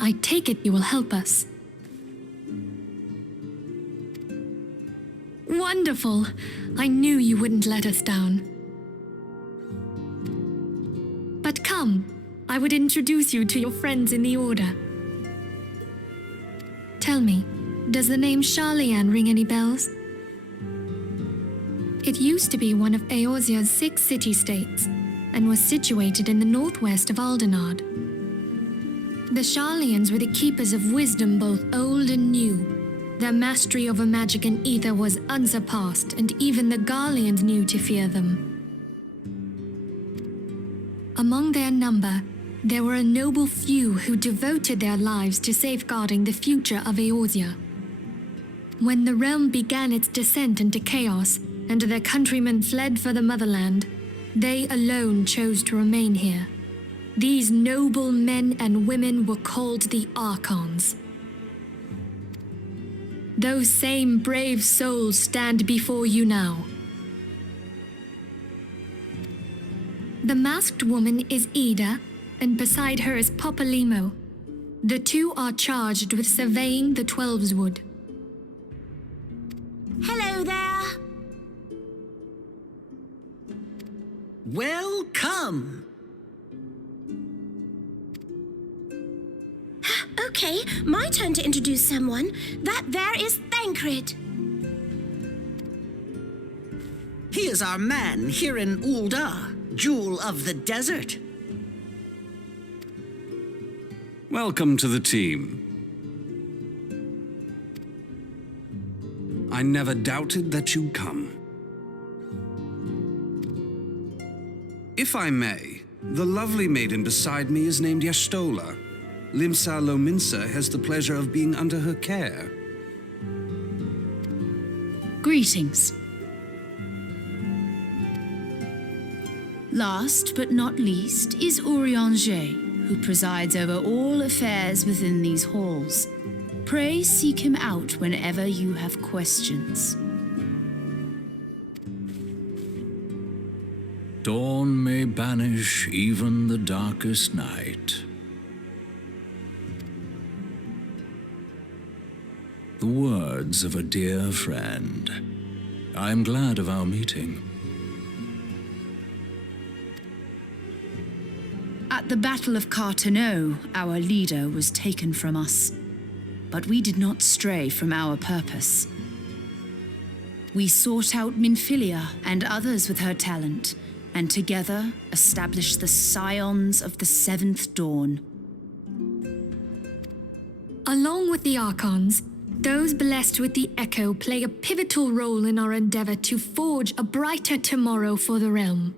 I take it you will help us. Wonderful! I knew you wouldn't let us down. But come, I would introduce you to your friends in the Order. Tell me, does the name Sharlayan ring any bells? It used to be one of Eorzea's 6 city-states, and was situated in the northwest of Aldenard. The Sharlayans were the keepers of wisdom both old and new. Their mastery over magic and ether was unsurpassed, and even the Garleans knew to fear them. Among their number, there were a noble few who devoted their lives to safeguarding the future of Eorzea. When the realm began its descent into chaos, and their countrymen fled for the motherland, they alone chose to remain here. These noble men and women were called the Archons. Those same brave souls stand before you now. The masked woman is Ida, and beside her is Popalimo. The two are charged with surveying the Twelveswood. Hello there. Welcome! Okay, my turn to introduce someone. That there is Thancred. He is our man here in Ul'dah, Jewel of the Desert. Welcome to the team. I never doubted that you'd come. If I may, the lovely maiden beside me is named Y'shtola. Limsa Lominsa has the pleasure of being under her care. Greetings. Last but not least is Urianger, who presides over all affairs within these halls. Pray seek him out whenever you have questions. Dawn may banish even the darkest night. The words of a dear friend. I am glad of our meeting. At the Battle of Carteneau, our leader was taken from us. But we did not stray from our purpose. We sought out Minfilia and others with her talent, and together established the Scions of the Seventh Dawn. Along with the Archons, those blessed with the Echo play a pivotal role in our endeavor to forge a brighter tomorrow for the realm.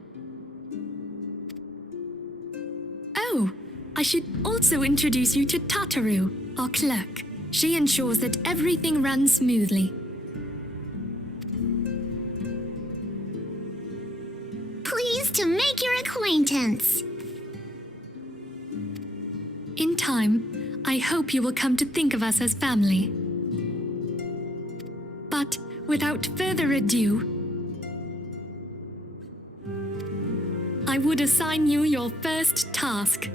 Oh, I should also introduce you to Tataru, our clerk. She ensures that everything runs smoothly. Pleased to make your acquaintance. In time, I hope you will come to think of us as family. But without further ado, I would assign you your first task.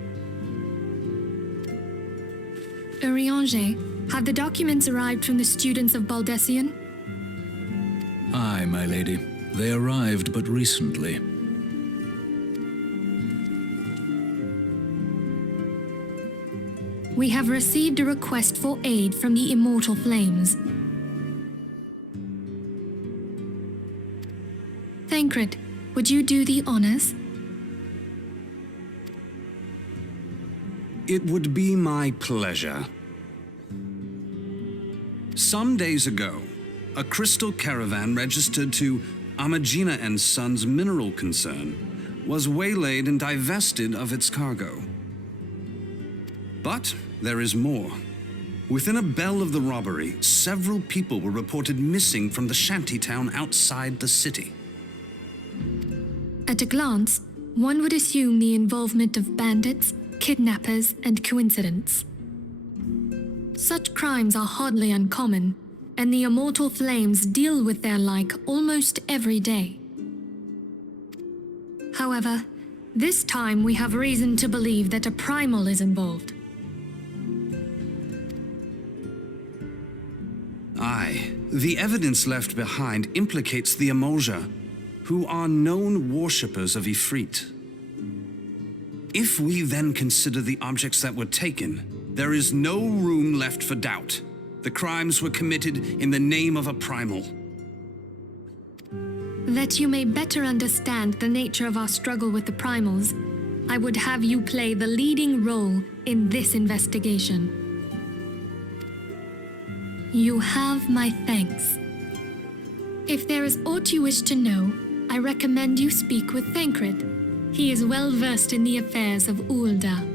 Urianger, have the documents arrived from the students of Baldessian? Aye, my lady. They arrived but recently. We have received a request for aid from the Immortal Flames. Thancred, would you do the honors? It would be my pleasure. Some days ago, a crystal caravan registered to Amagina & Sons mineral concern was waylaid and divested of its cargo. But there is more. Within a bell of the robbery, several people were reported missing from the shantytown outside the city. At a glance, one would assume the involvement of bandits, kidnappers, and coincidence. Such crimes are hardly uncommon, and the Immortal Flames deal with their like almost every day. However, this time we have reason to believe that a primal is involved. Aye, the evidence left behind implicates the Emulja, who are known worshippers of Ifrit. If we then consider the objects that were taken, there is no room left for doubt. The crimes were committed in the name of a primal. That you may better understand the nature of our struggle with the primals, I would have you play the leading role in this investigation. You have my thanks. If there is aught you wish to know, I recommend you speak with Thancred. He is well versed in the affairs of Ulda.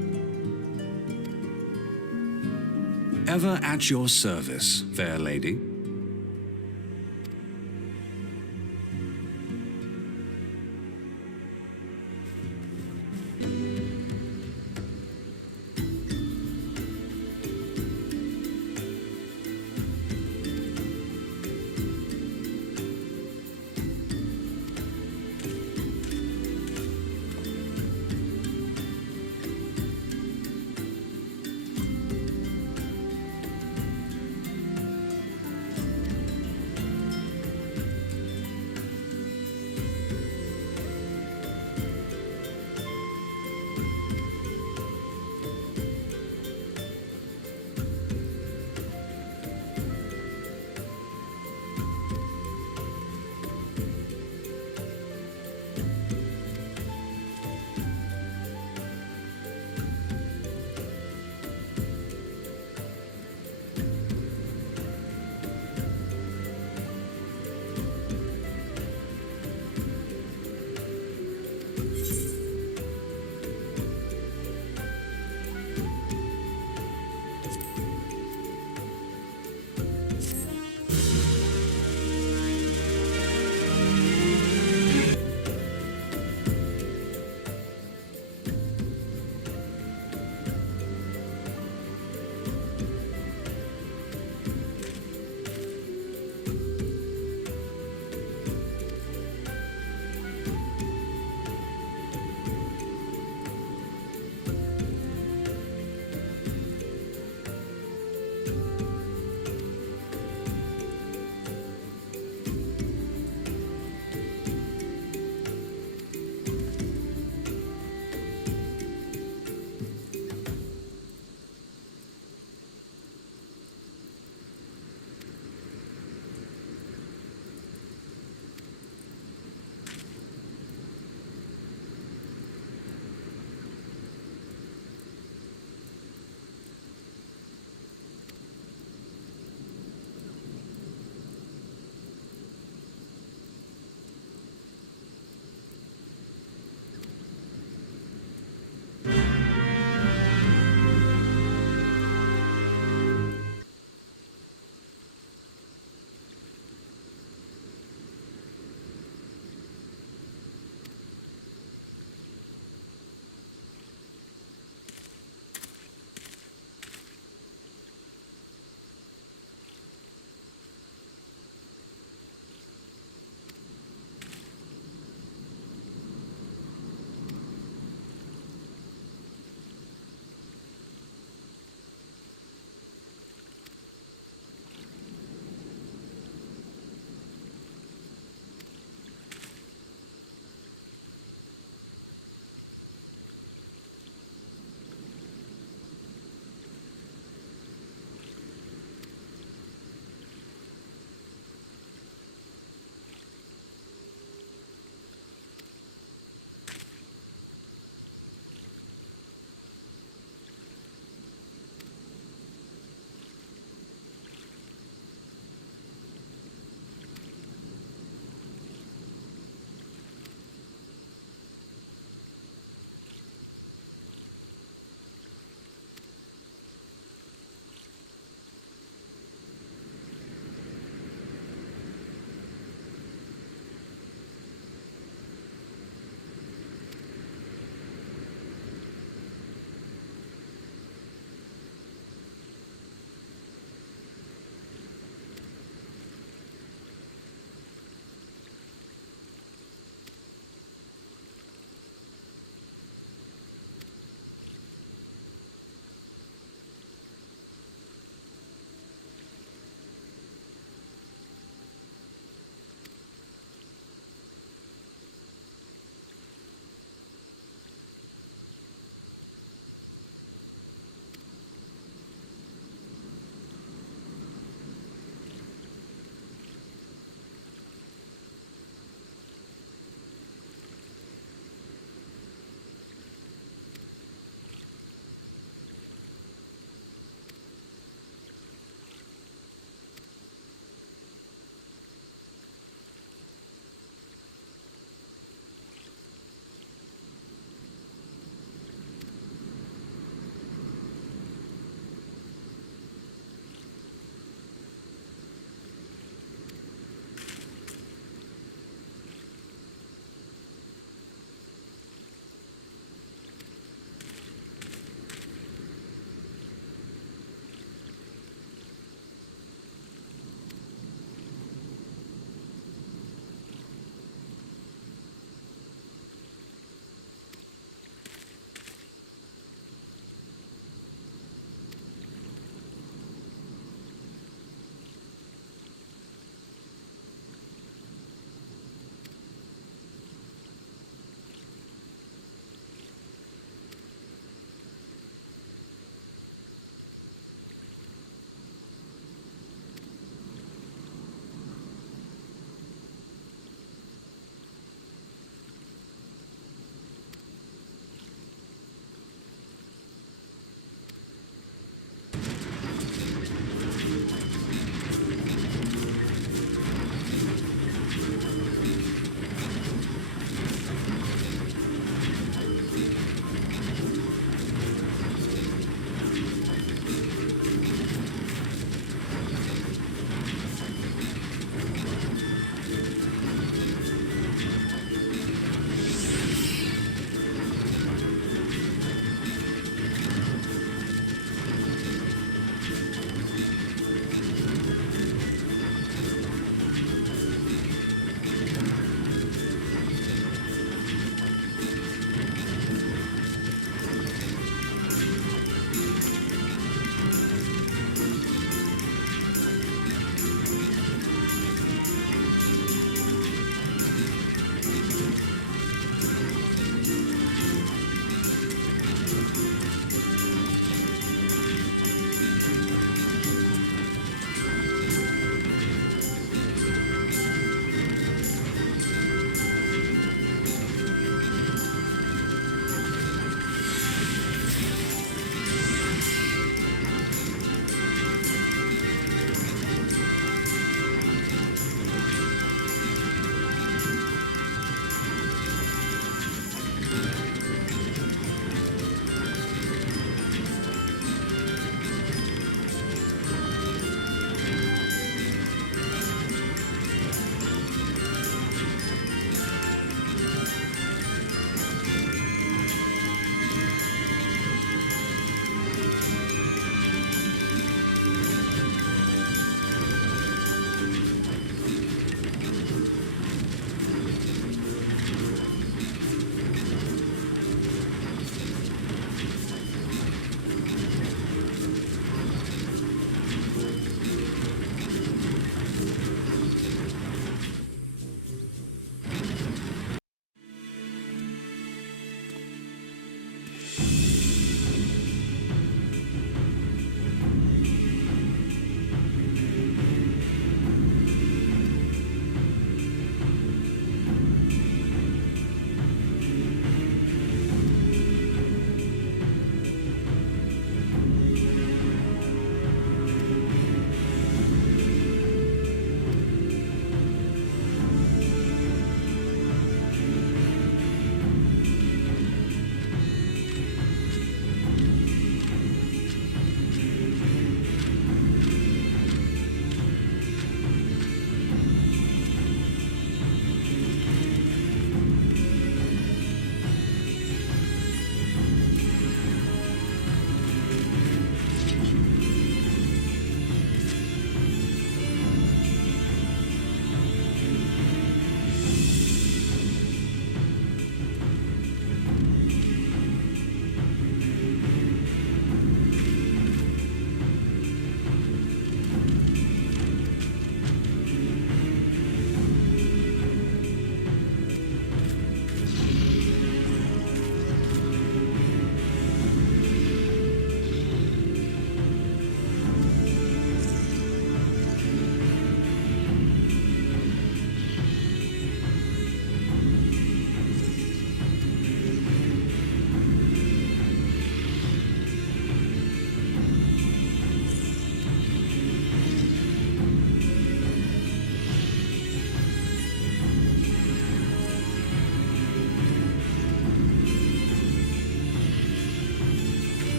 Ever at your service, fair lady.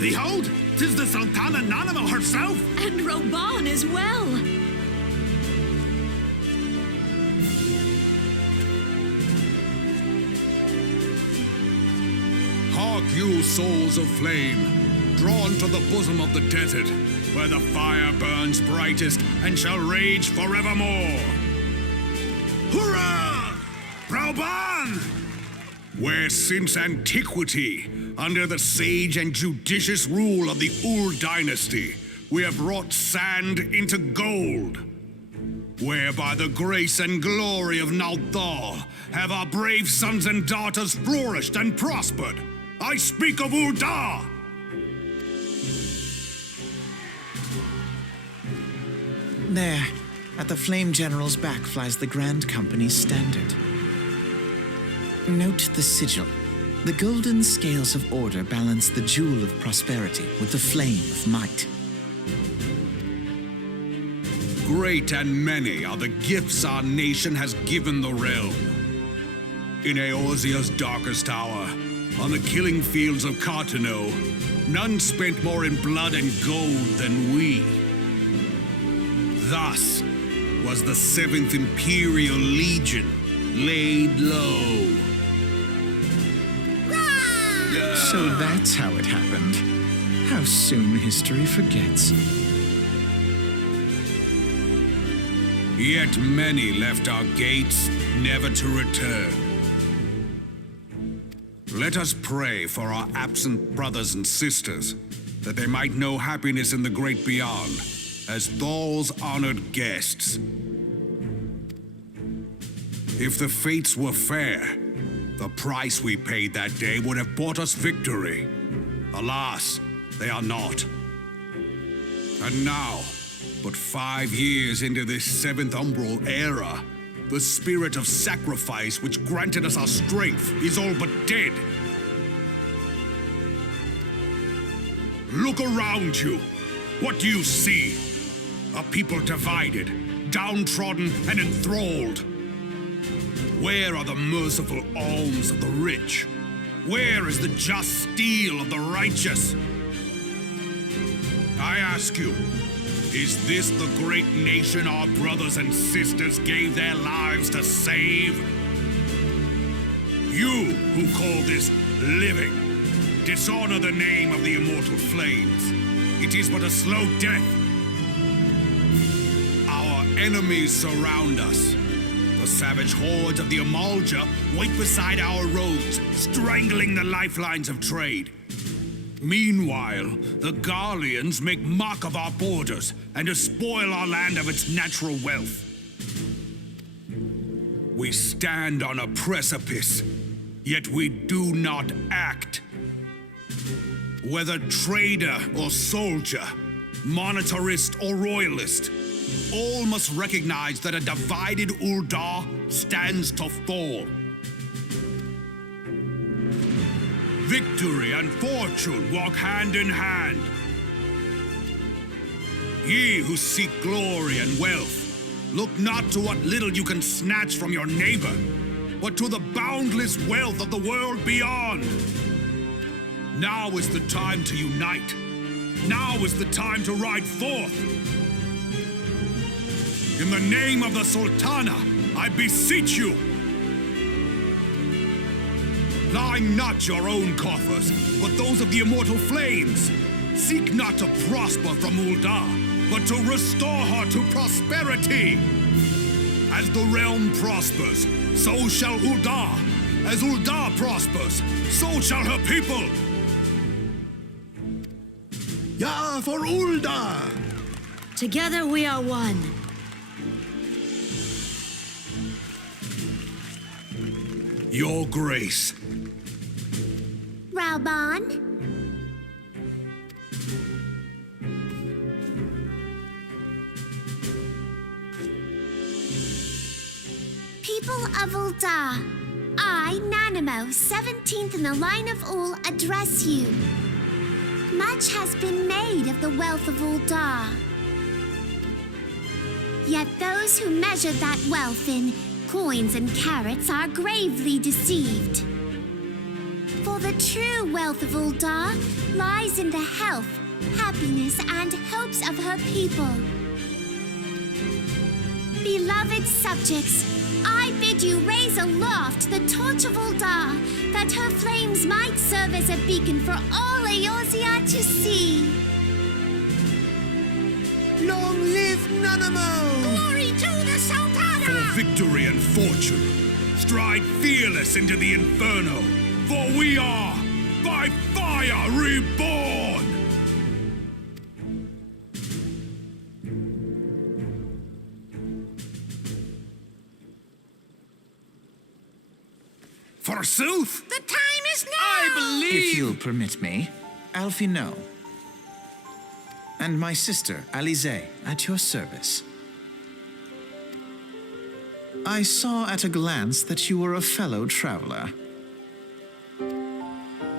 Behold, 'tis the Sultana Nanimo herself! And Roban as well. Hark you, souls of flame, drawn to the bosom of the desert, where the fire burns brightest and shall rage forevermore. Hurrah! Roban! Where since antiquity, under the sage and judicious rule of the Ur dynasty, we have wrought sand into gold. Where by the grace and glory of Nalthal have our brave sons and daughters flourished and prospered. I speak of Ul'dah! There, at the Flame General's back flies the Grand Company's standard. Note the sigil. The golden scales of order balance the jewel of prosperity with the flame of might. Great and many are the gifts our nation has given the realm. In Eorzea's darkest hour, on the killing fields of Cartano, none spent more in blood and gold than we. Thus was the 7th Imperial Legion laid low. So that's how it happened. How soon history forgets. Yet many left our gates, never to return. Let us pray for our absent brothers and sisters, that they might know happiness in the great beyond, as Thal's honored guests. If the fates were fair, the price we paid that day would have bought us victory. Alas, they are not. And now, but 5 years into this 7th Umbral era, the spirit of sacrifice which granted us our strength is all but dead. Look around you. What do you see? A people divided, downtrodden, and enthralled. Where are the merciful alms of the rich? Where is the just steel of the righteous? I ask you, is this the great nation our brothers and sisters gave their lives to save? You who call this living, dishonor the name of the immortal flames. It is but a slow death. Our enemies surround us. The savage hordes of the Amalja wait beside our roads, strangling the lifelines of trade. Meanwhile, the Garleans make mock of our borders and despoil our land of its natural wealth. We stand on a precipice, yet we do not act. Whether trader or soldier, monetarist or royalist, all must recognize that a divided Ul'dah stands to fall. Victory and fortune walk hand in hand. Ye who seek glory and wealth, look not to what little you can snatch from your neighbor, but to the boundless wealth of the world beyond. Now is the time to unite. Now is the time to ride forth. In the name of the Sultana, I beseech you. Line not your own coffers, but those of the immortal flames. Seek not to prosper from Ul'dah, but to restore her to prosperity. As the realm prospers, so shall Ul'dah. As Ul'dah prospers, so shall her people. Ja, for Ul'dah! Together we are one. Your Grace. Rauban? People of Ul'dah, I, Nanimo, 17th in the line of Ul, address you. Much has been made of the wealth of Ul'dah. Yet those who measure that wealth in coins and carats are gravely deceived. For the true wealth of Uldar lies in the health, happiness, and hopes of her people. Beloved subjects, I bid you raise aloft the torch of Uldar, that her flames might serve as a beacon for all Eorzea to see. Long live Nanamo! Glory to the Sultana! For victory and fortune, stride fearless into the inferno, for we are by fire reborn! Forsooth! The time is now! I believe... If you'll permit me, Alfie No. And my sister, Alize, at your service. I saw at a glance that you were a fellow traveler.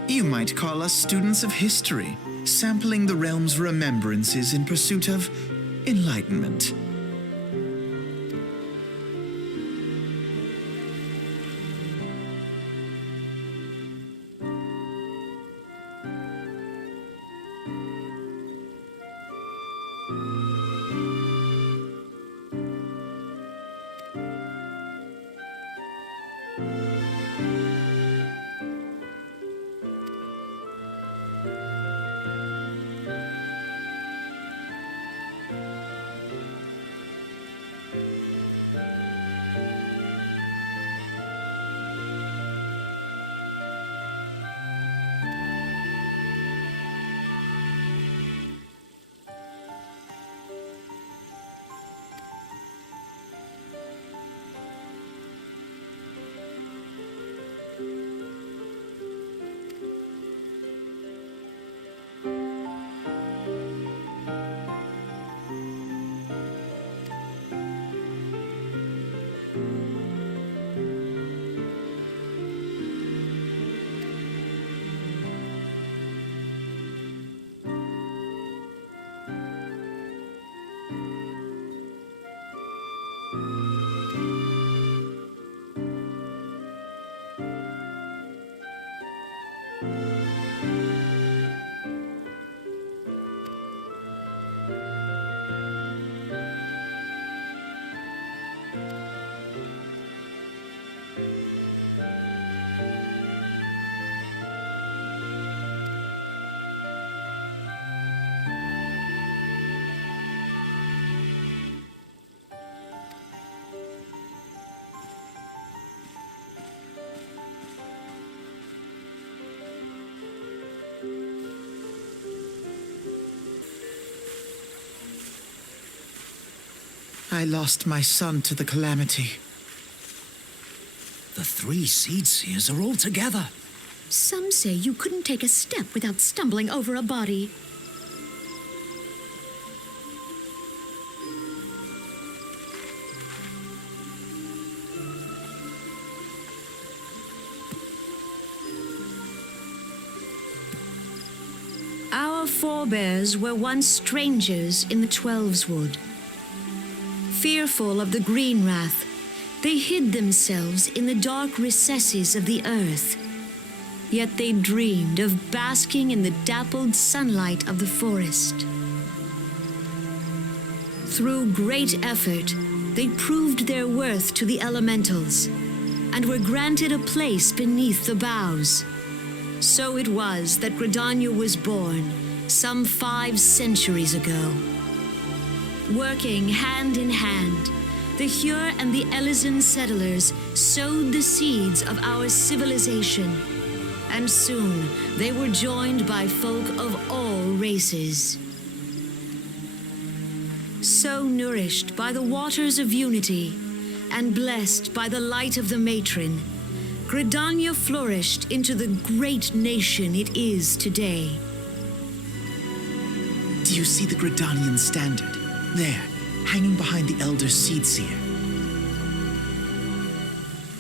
You might call us students of history, sampling the realm's remembrances in pursuit of enlightenment. I lost my son to the calamity. The 3 Seedseers are all together. Some say you couldn't take a step without stumbling over a body. Our forebears were once strangers in the Twelveswood. Fearful of the green wrath, they hid themselves in the dark recesses of the earth. Yet they dreamed of basking in the dappled sunlight of the forest. Through great effort, they proved their worth to the elementals, and were granted a place beneath the boughs. So it was that Gridania was born, some 5 centuries ago. Working hand in hand, the Hyur and the Elysian settlers sowed the seeds of our civilization, and soon they were joined by folk of all races. So nourished by the waters of unity, and blessed by the light of the matron, Gridania flourished into the great nation it is today. Do you see the Gridanian standard? There, hanging behind the Elder Seedseer.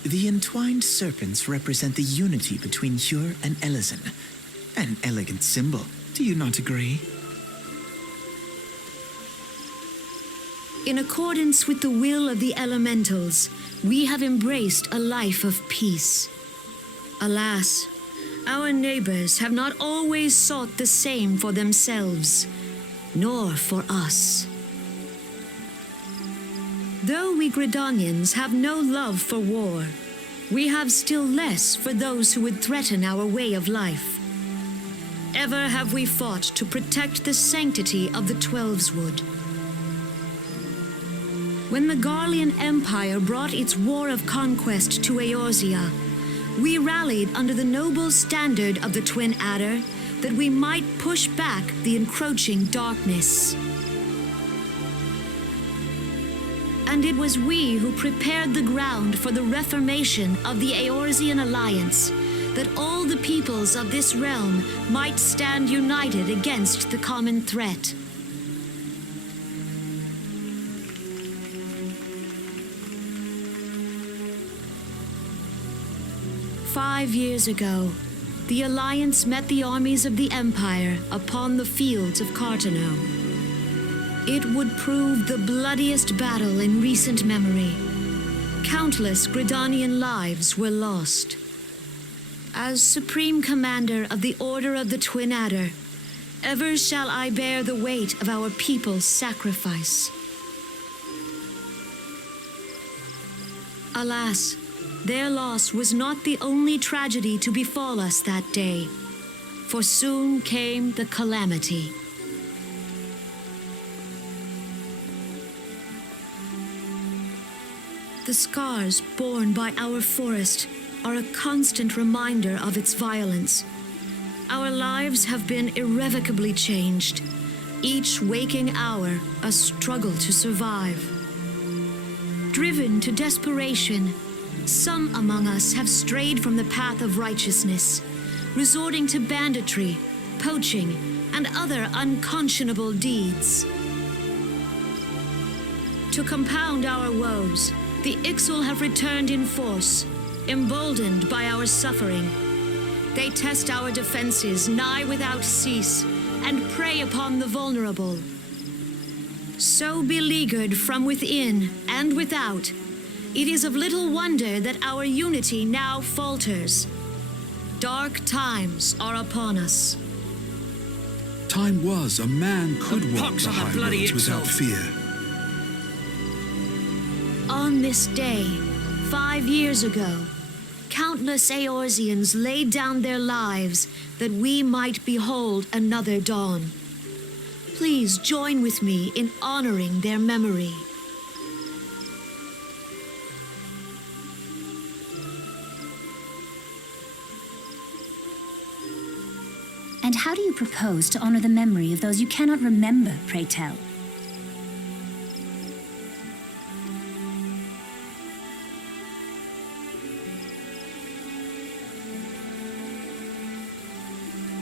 The entwined serpents represent the unity between Hyur and Elysian. An elegant symbol, do you not agree? In accordance with the will of the elementals, we have embraced a life of peace. Alas, Our neighbors have not always sought the same for themselves, nor for us. Though we Gridanians have no love for war, we have still less for those who would threaten our way of life. Ever have we fought to protect the sanctity of the Twelveswood. When the Garlean Empire brought its war of conquest to Eorzea, we rallied under the noble standard of the Twin Adder that we might push back the encroaching darkness. And it was we who prepared the ground for the reformation of the Eorzean Alliance, that all the peoples of this realm might stand united against the common threat. "5 years ago, the Alliance met the armies of the Empire upon the fields of Carteneau. It would prove the bloodiest battle in recent memory. Countless Gridanian lives were lost. As Supreme Commander of the Order of the Twin Adder, ever shall I bear the weight of our people's sacrifice. Alas, their loss was not the only tragedy to befall us that day, for soon came the calamity. The scars borne by our forest are a constant reminder of its violence. Our lives have been irrevocably changed, each waking hour a struggle to survive. Driven to desperation, some among us have strayed from the path of righteousness, resorting to banditry, poaching, and other unconscionable deeds. To compound our woes, the Ixal have returned in force, emboldened by our suffering. They test our defenses nigh without cease, and prey upon the vulnerable. So beleaguered from within and without, it is of little wonder that our unity now falters. Dark times are upon us. Time was a man could walk pox the on the high bloody roads without Ixal. fear. On this day, 5 years ago, countless Eorzeans laid down their lives that we might behold another dawn. Please join with me in honoring their memory. And how do you propose to honor the memory of those you cannot remember, pray tell?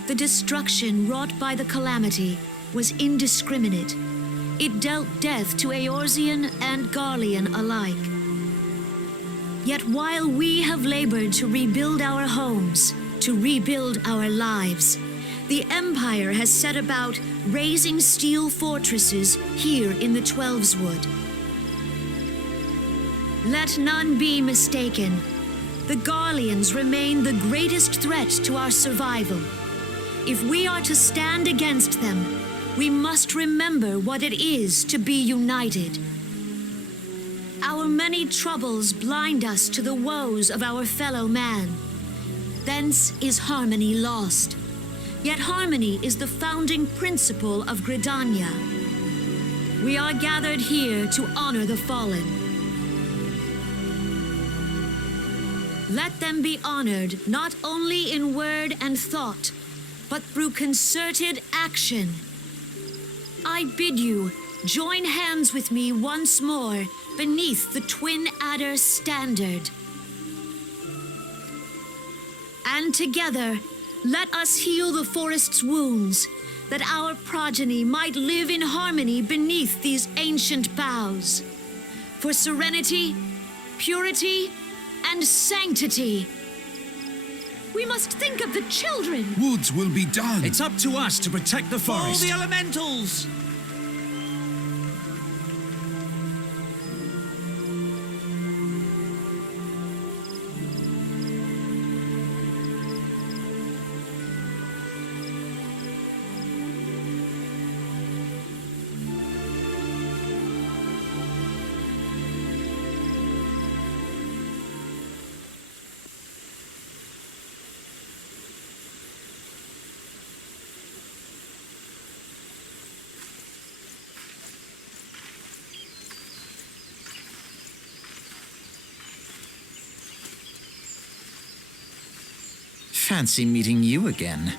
The destruction wrought by the calamity was indiscriminate. It dealt death to Eorzean and Garlean alike. Yet while we have labored to rebuild our homes, to rebuild our lives, the Empire has set about raising steel fortresses here in the Twelveswood. Let none be mistaken. The Garleans remain the greatest threat to our survival. If we are to stand against them, we must remember what it is to be united. Our many troubles blind us to the woes of our fellow man. Thence is harmony lost. Yet harmony is the founding principle of Gridania. We are gathered here to honor the fallen. Let them be honored not only in word and thought, but through concerted action. I bid you join hands with me once more beneath the Twin Adder standard. And together, let us heal the forest's wounds, that our progeny might live in harmony beneath these ancient boughs. For serenity, purity, and sanctity. We must think of the children. Woods will be done. It's up to us to protect the forest. All the elementals! Fancy meeting you again.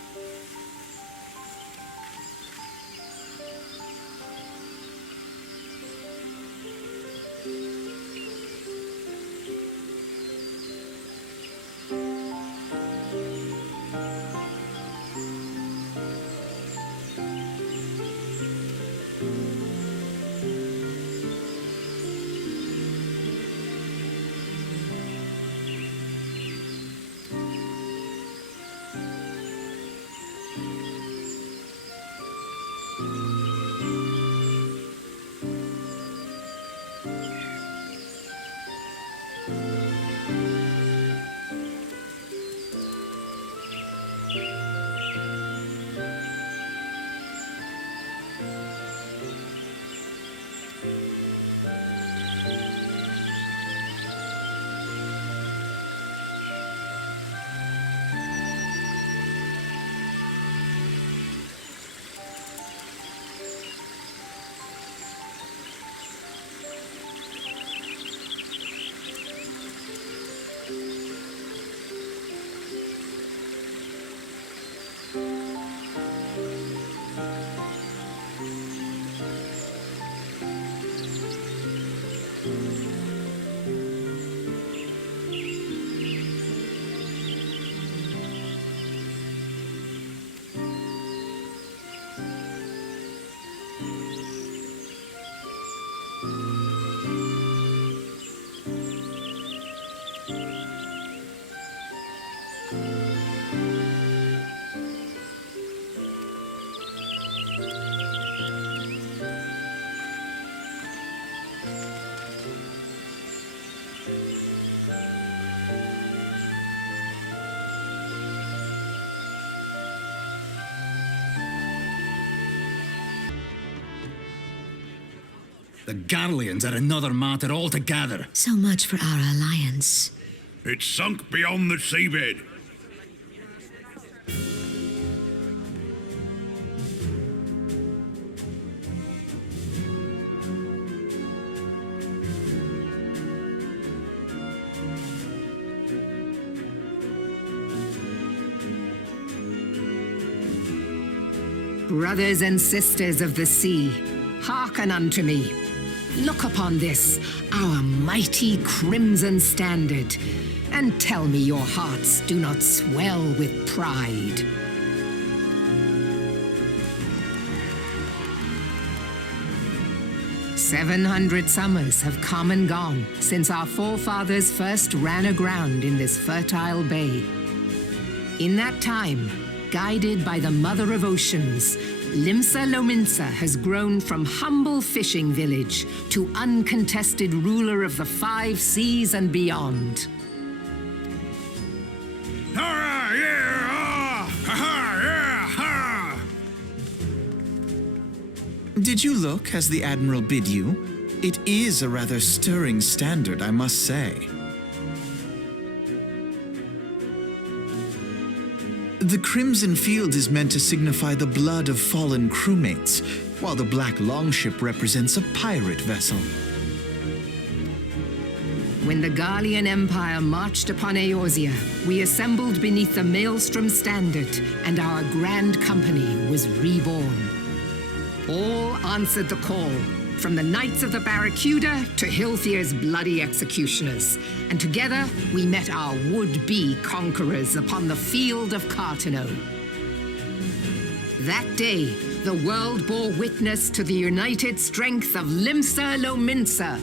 The Garleans are another matter altogether. So much for our alliance. It's sunk beyond the seabed. Brothers and sisters of the sea, hearken unto me. Look upon this, our mighty crimson standard, and tell me your hearts do not swell with pride. "700 summers have come and gone since our forefathers first ran aground in this fertile bay. In that time, guided by the Mother of Oceans, Limsa Lominsa has grown from humble fishing village to uncontested ruler of the 5 seas and beyond. Did you look as the Admiral bid you? It is a rather stirring standard, I must say. The crimson field is meant to signify the blood of fallen crewmates, while the black longship represents a pirate vessel. When the Garlean Empire marched upon Eorzea, we assembled beneath the Maelstrom standard, and our grand company was reborn. All answered the call, from the Knights of the Barracuda to Hilthier's bloody executioners, and together we met our would-be conquerors upon the field of Cartano. That day, the world bore witness to the united strength of Limsa Lominsa.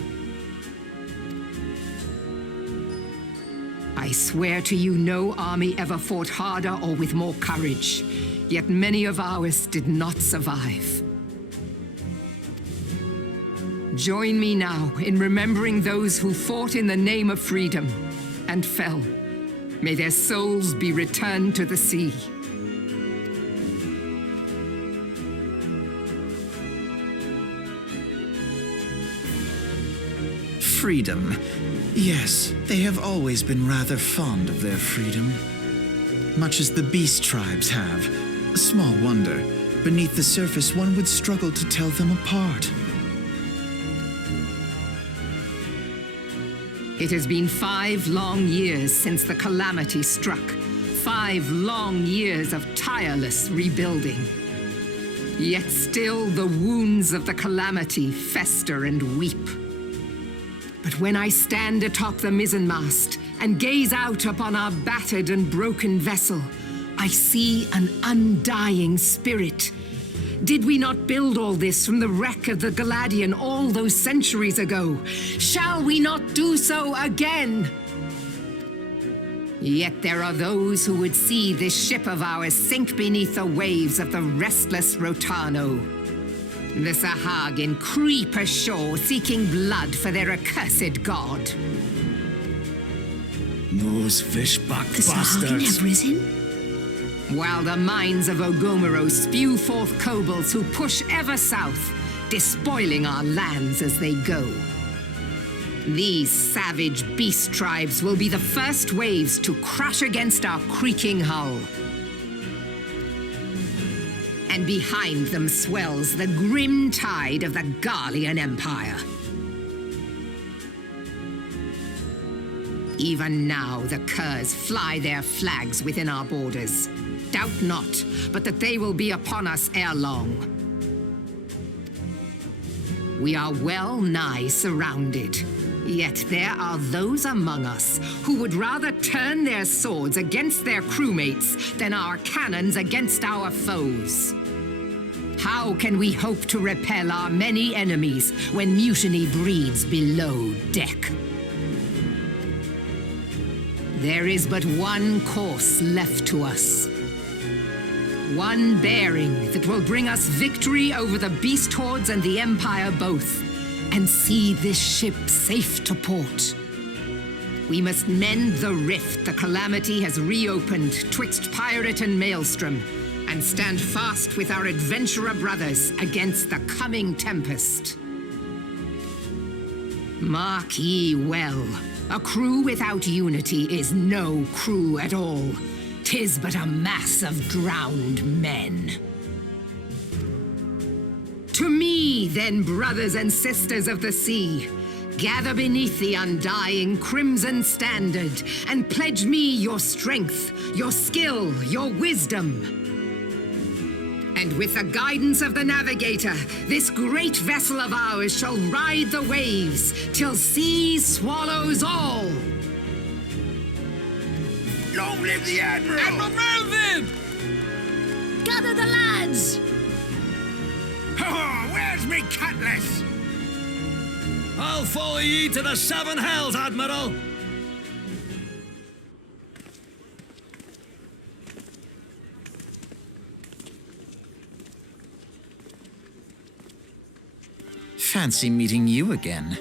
I swear to you, no army ever fought harder or with more courage, yet many of ours did not survive. Join me now in remembering those who fought in the name of freedom and fell. May their souls be returned to the sea. Freedom. Yes, they have always been rather fond of their freedom. Much as the beast tribes have. Small wonder, beneath the surface one would struggle to tell them apart. It has been 5 long years since the calamity struck. 5 long years of tireless rebuilding. Yet still the wounds of the calamity fester and weep. But when I stand atop the mizzenmast and gaze out upon our battered and broken vessel, I see an undying spirit. Did we not build all this from the wreck of the Galadian all those centuries ago? Shall we not do so again? Yet there are those who would see this ship of ours sink beneath the waves of the restless Rotano. The Sahagin creep ashore seeking blood for their accursed god. Those fishback The Sahagin have risen? While the mines of Ogomoro spew forth kobolds who push ever south, despoiling our lands as they go. These savage beast tribes will be the first waves to crash against our creaking hull. And behind them swells the grim tide of the Garlean Empire. Even now the Curs fly their flags within our borders. Doubt not, but that they will be upon us ere long. We are well nigh surrounded. Yet there are those among us who would rather turn their swords against their crewmates than our cannons against our foes. How can we hope to repel our many enemies when mutiny breeds below deck? There is but one course left to us. One bearing that will bring us victory over the beast hordes and the Empire both, and see this ship safe to port. We must mend the rift the calamity has reopened twixt pirate and maelstrom, and stand fast with our adventurer brothers against the coming tempest. Mark ye well, a crew without unity is no crew at all. 'Tis but a mass of drowned men. To me, then, brothers and sisters of the sea, gather beneath the undying crimson standard and pledge me your strength, your skill, your wisdom. And with the guidance of the navigator, this great vessel of ours shall ride the waves till sea swallows all. Long live the Admiral! Admiral Melvin! Gather the lads! Where's me cutlass? I'll follow ye to the 7 hells, Admiral! Fancy meeting you again.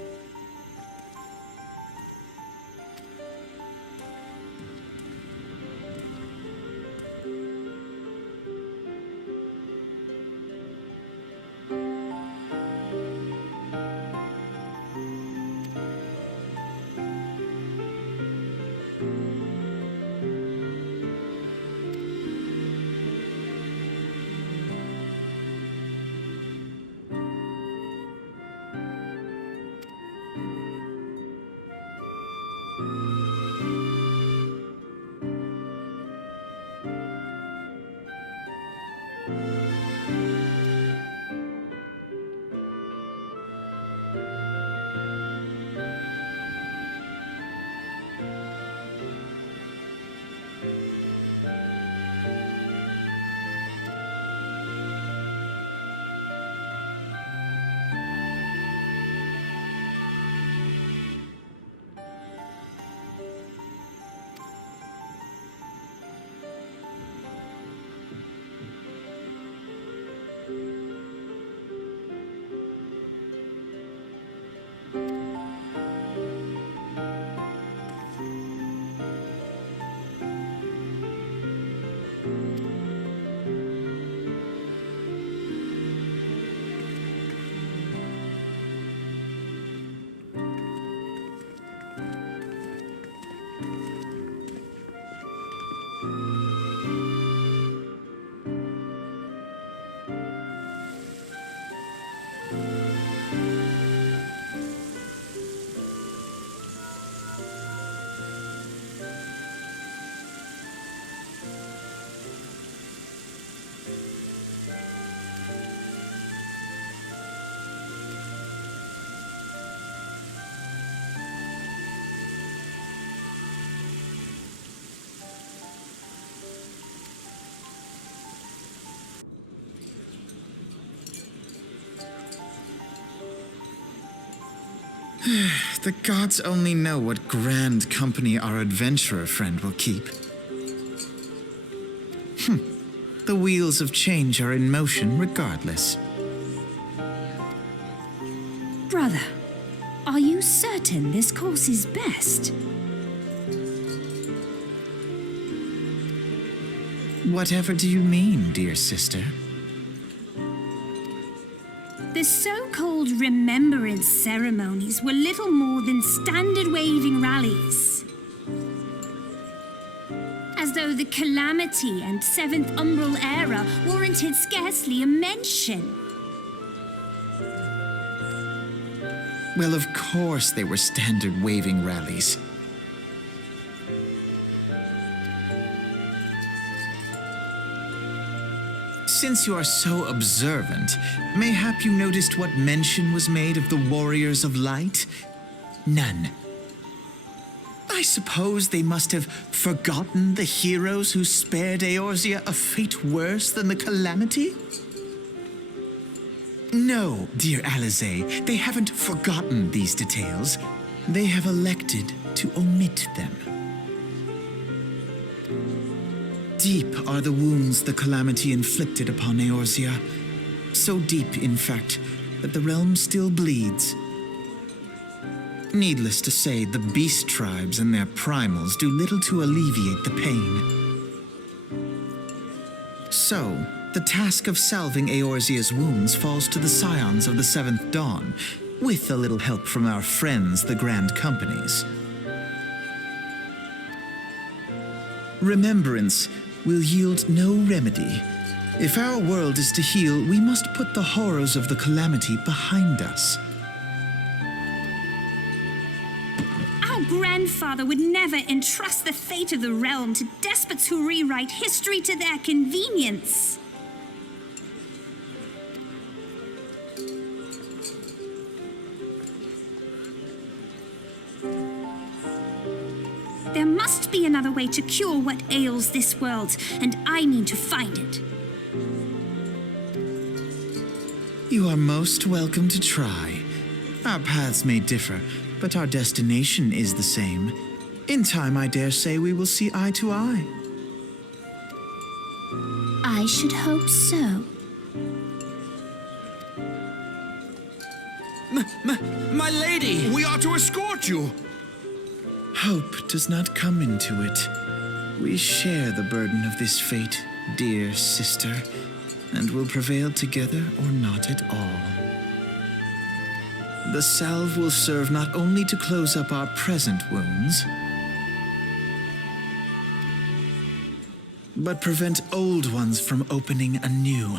The gods only know what grand company our adventurer friend will keep. The wheels of change are in motion regardless. Brother, are you certain this course is best? Whatever do you mean, dear sister? The so-called remembrance ceremonies were little more than standard waving rallies. As though the Calamity and Seventh Umbral Era warranted scarcely a mention. Well, of course they were standard waving rallies. Since you are so observant, mayhap you noticed what mention was made of the Warriors of Light? None. I suppose they must have forgotten the heroes who spared Eorzea a fate worse than the Calamity? No, dear Alizé, they haven't forgotten these details. They have elected to omit them. Deep are the wounds the Calamity inflicted upon Eorzea. So deep, in fact, that the realm still bleeds. Needless to say, the beast tribes and their primals do little to alleviate the pain. So, the task of salving Eorzea's wounds falls to the scions of the Seventh Dawn, with a little help from our friends, the Grand Companies. Remembrance will yield no remedy. If our world is to heal, we must put the horrors of the Calamity behind us. Our grandfather would never entrust the fate of the realm to despots who rewrite history to their convenience. There must be another way to cure what ails this world, and I mean to find it. You are most welcome to try. Our paths may differ, but our destination is the same. In time, I dare say we will see eye to eye. I should hope so. My lady! We are to escort you! Hope does not come into it. We share the burden of this fate, dear sister, and will prevail together or not at all. The salve will serve not only to close up our present wounds, but prevent old ones from opening anew.